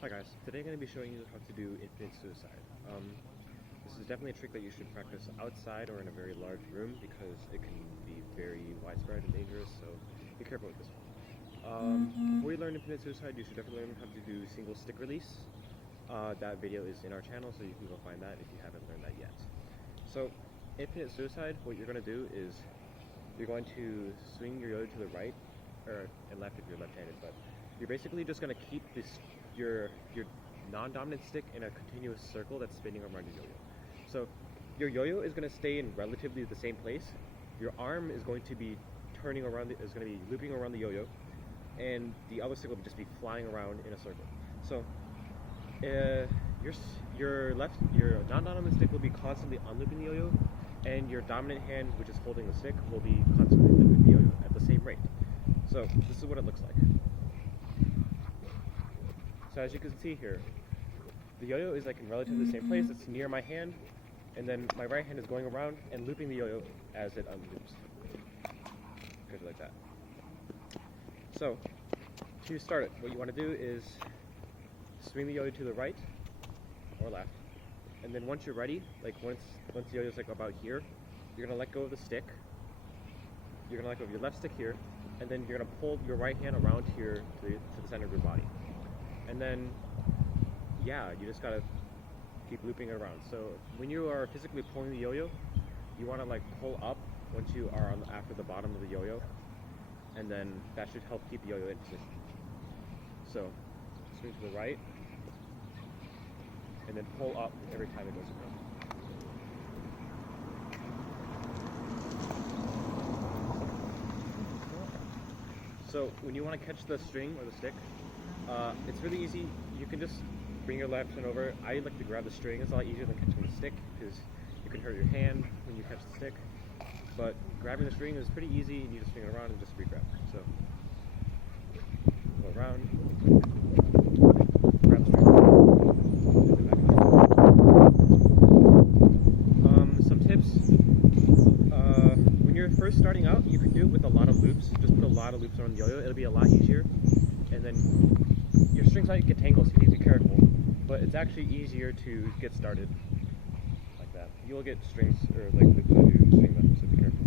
Hi guys, today I'm going to be showing you how to do infinite suicide. This is definitely a trick that you should practice outside or in a very large room because it can be very widespread and dangerous, so be careful with this one. Before you learn infinite suicide, you should definitely learn how to do single stick release. That video is in our channel, so you can go find that if you haven't learned that yet. So, infinite suicide, what you're going to do is you're going to swing your yo to the right, or and left if you're left-handed, but you're basically just going to keep your non-dominant stick in a continuous circle that's spinning around your yo-yo. So your yo-yo is going to stay in relatively the same place. Your arm is going to be turning around, is going to be looping around the yo-yo, and the other stick will just be flying around in a circle. So your non-dominant stick will be constantly unlooping the yo-yo, and your dominant hand, which is holding the stick, will be constantly looping the yo-yo at the same rate. So this is what it looks like. So as you can see here, the yo-yo is like in relatively the same place. It's near my hand, and then my right hand is going around and looping the yo-yo as it unloops. Good, like that. So to start it, what you want to do is swing the yo-yo to the right or left, and then once you're ready, like once the yo-yo is like about here, you're gonna let go of the stick. You're gonna let go of your left stick here, and then you're gonna pull your right hand around here to the center of your body. And then, yeah, you just gotta keep looping it around. So when you are physically pulling the yo-yo, you wanna like pull up once you are after the bottom of the yo-yo, and then that should help keep the yo-yo in position. So swing to the right, and then pull up every time it goes around. So when you want to catch the string or the stick, it's really easy. You can just bring your left hand over. I like to grab the string. It's a lot easier than catching the stick because you can hurt your hand when you catch the stick. But grabbing the string is pretty easy, and you just swing it around and just re-grab. So go around, grab the string, and then back. Some tips. When you're first starting out, you can do it with a lot of loops. Just put a lot of loops around the yo-yo. It'll be a lot easier. And then your strings might get tangled, so you need to be careful. But it's actually easier to get started like that. You'll get strings or like loops on your string them, so be careful.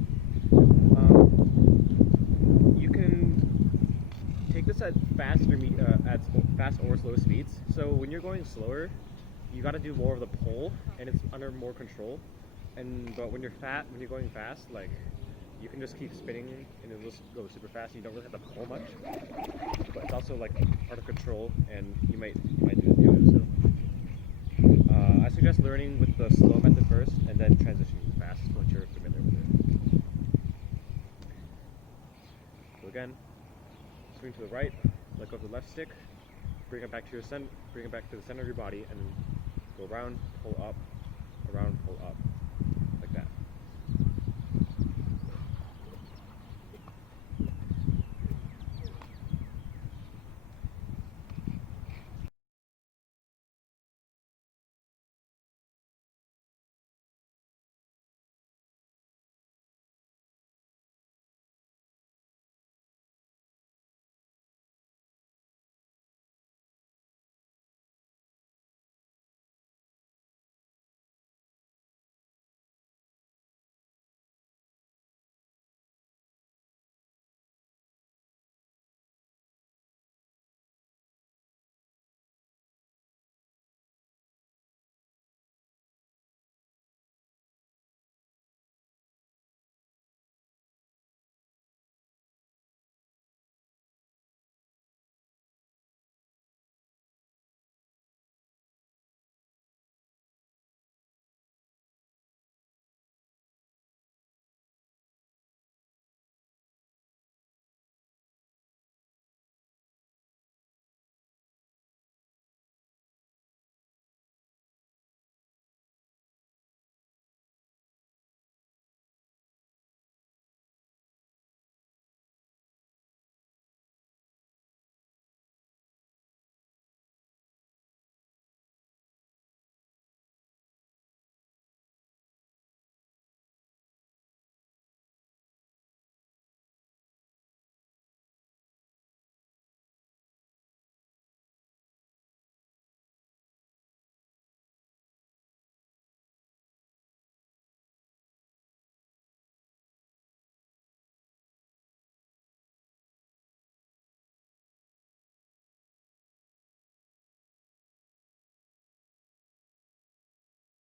You can take this at fast or slow speeds. So when you're going slower, you got to do more of the pull, and it's under more control. But when you're going fast, like, you can just keep spinning and it'll just go super fast. You don't really have to pull much, but it's also like out of control, and you might do it the yo-yo. So I suggest learning with the slow method first, and then transitioning fast once you're familiar with it. So again, swing to the right, let go of the left stick, bring it back to the center of your body, and then go around, pull up, around, pull up.